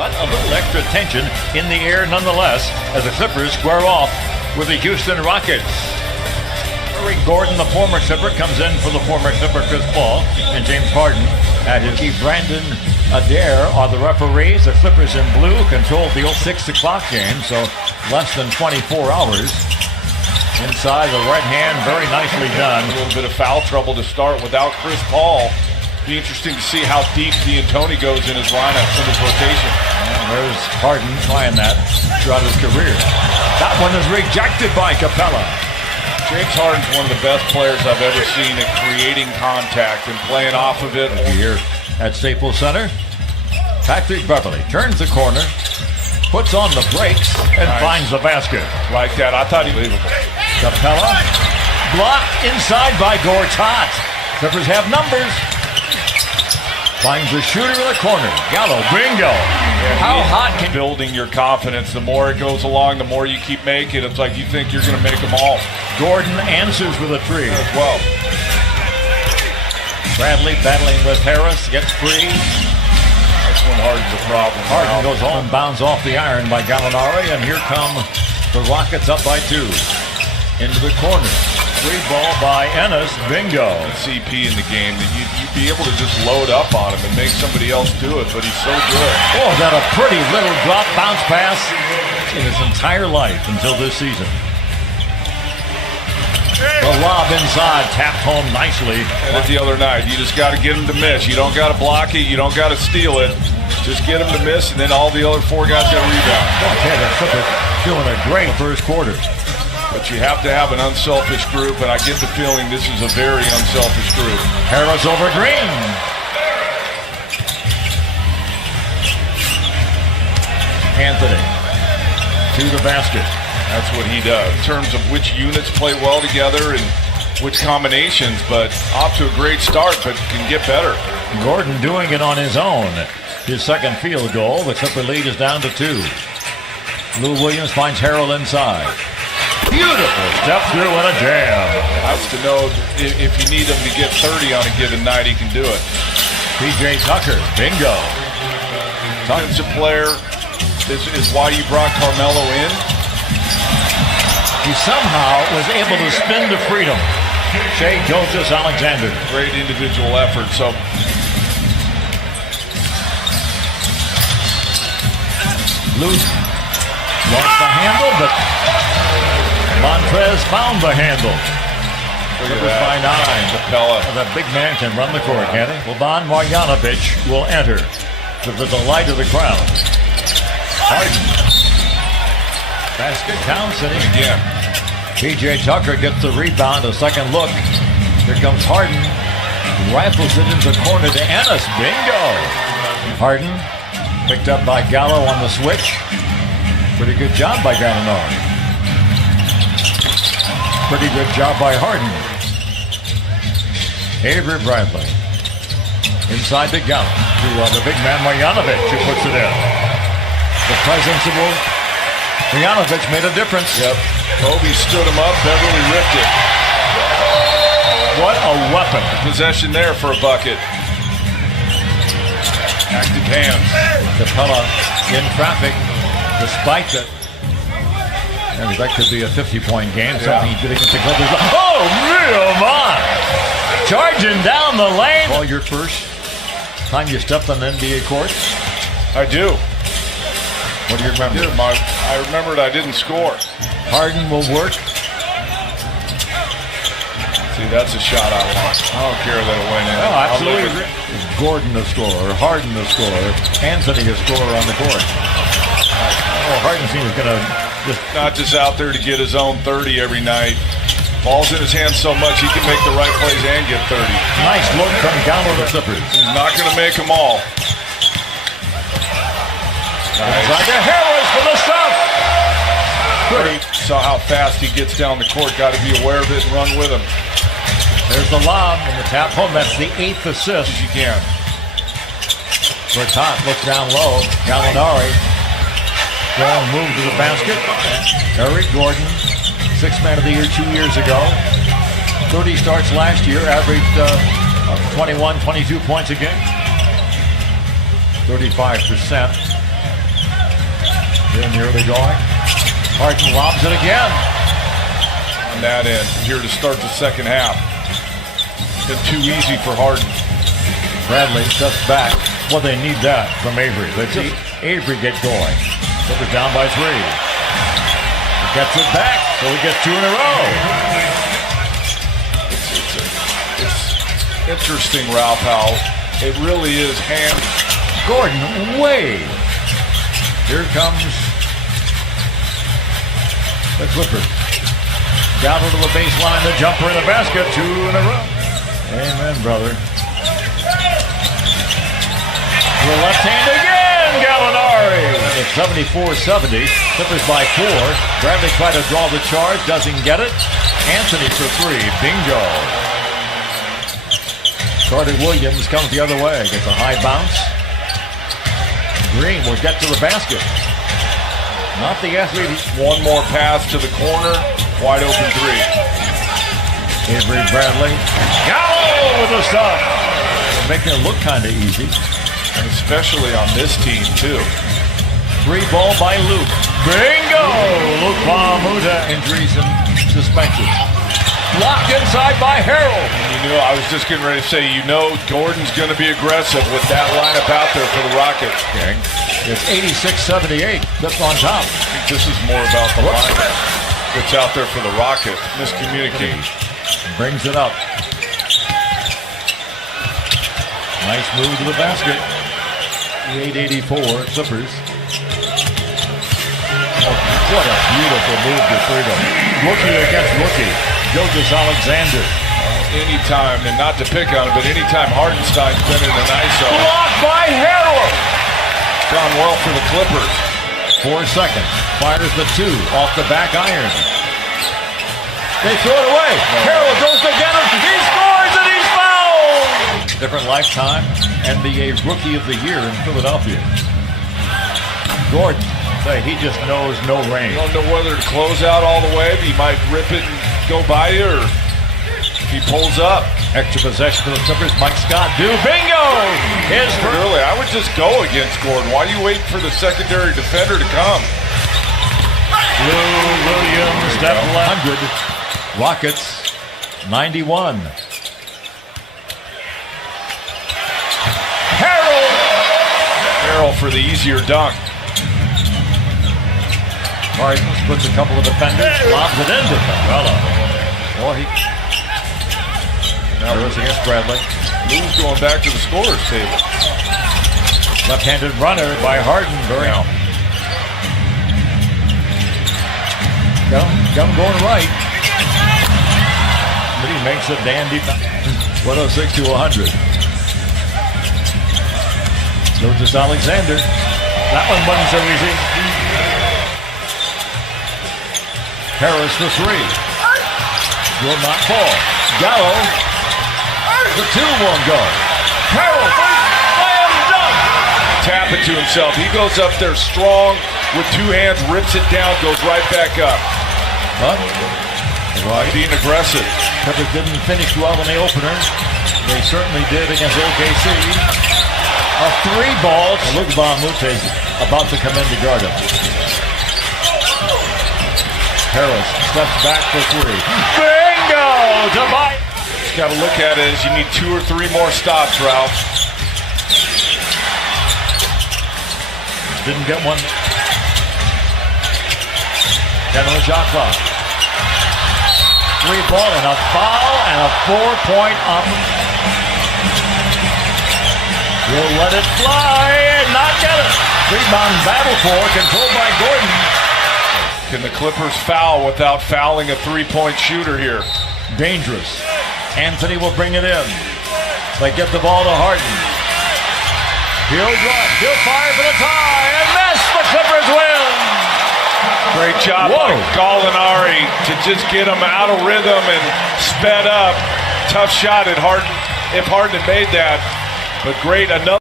But a little extra tension in the air nonetheless as the Clippers square off with the Houston Rockets. Eric Gordon, the former Clipper, comes in for the former Clipper Chris Paul, and James Harden at his key. Brandon Adair are the referees. The Clippers in blue controlled the 6 o'clock game, so less than 24 hours. Inside the right hand, very nicely done. A little bit of foul trouble to start without Chris Paul. Be interesting to see how deep D'Antoni goes in his lineup in his rotation. And there's Harden trying that throughout his career. That one is rejected by Capella. James Harden's one of the best players I've ever seen at creating contact and playing off of it. Here at Staples Center, Patrick Beverley turns the corner, puts on the brakes, and finds the basket. Like that, I thought he was believable. Capella blocked inside by Gortat. Clippers have numbers. Finds the shooter in the corner. Gallo, bingo. How hot can building your confidence? The more it goes along, the more you keep making. It's like you think you're going to make them all. Gordon answers with a three as well. Bradley battling with Harris, gets free. That's when Harden's a problem. Harden goes home, bounds off the iron by Gallinari, and here come the Rockets up by 2. Into the corner. Free ball by Ennis. Bingo. CP in the game that you'd be able to just load up on him and make somebody else do it, but he's so good. Oh, got a pretty little drop bounce pass in his entire life until this season. The lob inside, tapped home nicely. And the other night, you just got to get him to miss. You don't got to block it. You don't got to steal it. Just get him to miss, and then all the other 4 guys got to rebound. Okay, the Clippers doing a great first quarter. But you have to have an unselfish group, and I get the feeling this is a very unselfish group. Harris over Green. Anthony to the basket. That's what he does in terms of which units play well together and which combinations, but off to a great start, but can get better. Gordon doing it on his own. His second field goal. The Clipper lead is down to 2. Lou Williams finds Harrell inside. Beautiful step through and a jam. Nice to know if you need him to get 30 on a given night, he can do it. PJ Tucker, bingo. Defensive player is why you brought Carmelo in. He somehow was able to spin to freedom. Shea Gilgeous-Alexander. Great individual effort. So loose. Lost the handle, but Montrez found the handle. Clippers by 9. Capella. The big man can run the court, can't he? Boban Marjanovic will enter to the delight of the crowd. Harden. Basket counts, and again. PJ Tucker gets the rebound, a second look. Here comes Harden. Rifles it into the corner to Ennis. Bingo! Harden picked up by Gallo on the switch. Pretty good job by Gallinari. Pretty good job by Harden. Avery Bradley. Inside to Gallo. To the big man Marjanovic who puts it in. The presence of Marjanovic made a difference. Yep. Kobe stood him up. Beverly ripped it. What a weapon. Possession there for a bucket. Active hands. Capella in traffic despite that. And that could be a 50-point game. Something he did against the Clippers. Oh, real man! Charging down the lane. All your first time you stepped on the NBA court? I do. What do you remember? I remembered I didn't score. Harden will work. See, that's a shot I want. I don't care that it went in. Oh, absolutely. Gordon the scorer, Harden the scorer, Anthony the scorer on the court. Oh, Harden seems going to not just out there to get his own 30 every night. Ball's in his hands so much he can make the right plays and get 30. Nice look from Gallo the Clippers. He's not going to make them all. Inside to Harris for the stop. Saw how fast he gets down the court. Got to be aware of it and run with him. There's the lob and the tap home. That's the 8th assist. As you can. Bertot looks down low. Gallinari. Long move to the basket. Eric Gordon, 6th man of the year 2 years ago. 30 starts last year, averaged 21, 22 points a game. 35%. In the early going. Harden lobs it again. On that end, here to start the second half. Been too easy for Harden. Bradley steps back. Well, they need that from Avery. Let's see Avery get going. Clippers down by 3. He gets it back, so he gets 2 in a row. It's interesting, Ralph, how it really is hand. Gordon way. Here comes the Clippers. Down to the baseline, the jumper in the basket, 2 in a row. Amen, brother. The left hand again, Gallinari. It's 74-70. Clippers by 4. Bradley tried to draw the charge, doesn't get it. Anthony for 3. Bingo. Carter Williams comes the other way. Gets a high bounce. Green will get to the basket. Not the athlete. One more pass to the corner. Wide open 3. Avery Bradley. Gallo with the stop. Making it look kind of easy. And especially on this team, too. 3 ball by Luke. Bingo! Luke Bahamuda, injuries and suspensions. Blocked inside by Harold. You know, I was just getting ready to say, you know, Gordon's going to be aggressive with that lineup out there for the Rockets. Okay. It's 86-78. Clips on top. I think this is more about the lineup that's out there for the Rockets. Miscommunication. Brings it up. Nice move to the basket. 884 Clippers. Oh, what a beautiful move to freedom. Rookie against rookie. Jonas Alexander. Anytime, and not to pick on it, but anytime Hardenstein's been in an ISO. Blocked by Harold. Gone well for the Clippers. 4 seconds. Fires the 2 off the back iron. They throw it away. Harold goes to get him. He scores and he's fouled. Different lifetime. NBA Rookie of the Year in Philadelphia. Gordon, he just knows no rain. You don't know whether to close out all the way. He might rip it and go by you, or if he pulls up. Extra possession for the Clippers. Mike Scott do. Bingo! Early, I would just go against Gordon. Why are you waiting for the secondary defender to come? Lou Williams, step 100. Rockets, 91. Harold for the easier dunk. Harden splits a couple of defenders, lobs it into Favela. Well, now it's against Bradley. Lou's going back to the scorer's table. Left-handed runner by Harden. Got him going right. But he makes a dandy 106 to 100. Jonas Alexander. That one wasn't so easy. Harris for 3. Will not fall. Gallo. The 2 won't go. Harold. Slam dunk. Tap it to himself. He goes up there strong with 2 hands, rips it down, goes right back up. But being aggressive. Clippers didn't finish well in the opener. They certainly did against OKC. A 3 ball. Luke Bahamuda is about to come in to guard him. Harris steps back for 3. Bingo! Just got to look at it as you need 2 or 3 more stops, Ralph. Didn't get one. 10 on the shot clock. 3 ball and a foul and a 4-point up. Will let it fly and not get it. Rebound battle for, controlled by Gordon. Can the Clippers foul without fouling a 3-point shooter here? Dangerous. Anthony will bring it in. They get the ball to Harden. He'll drive. He'll fire for the tie and miss. The Clippers win. Great job by Gallinari to just get him out of rhythm and sped up. Tough shot at Harden if Harden had made that. But great, another.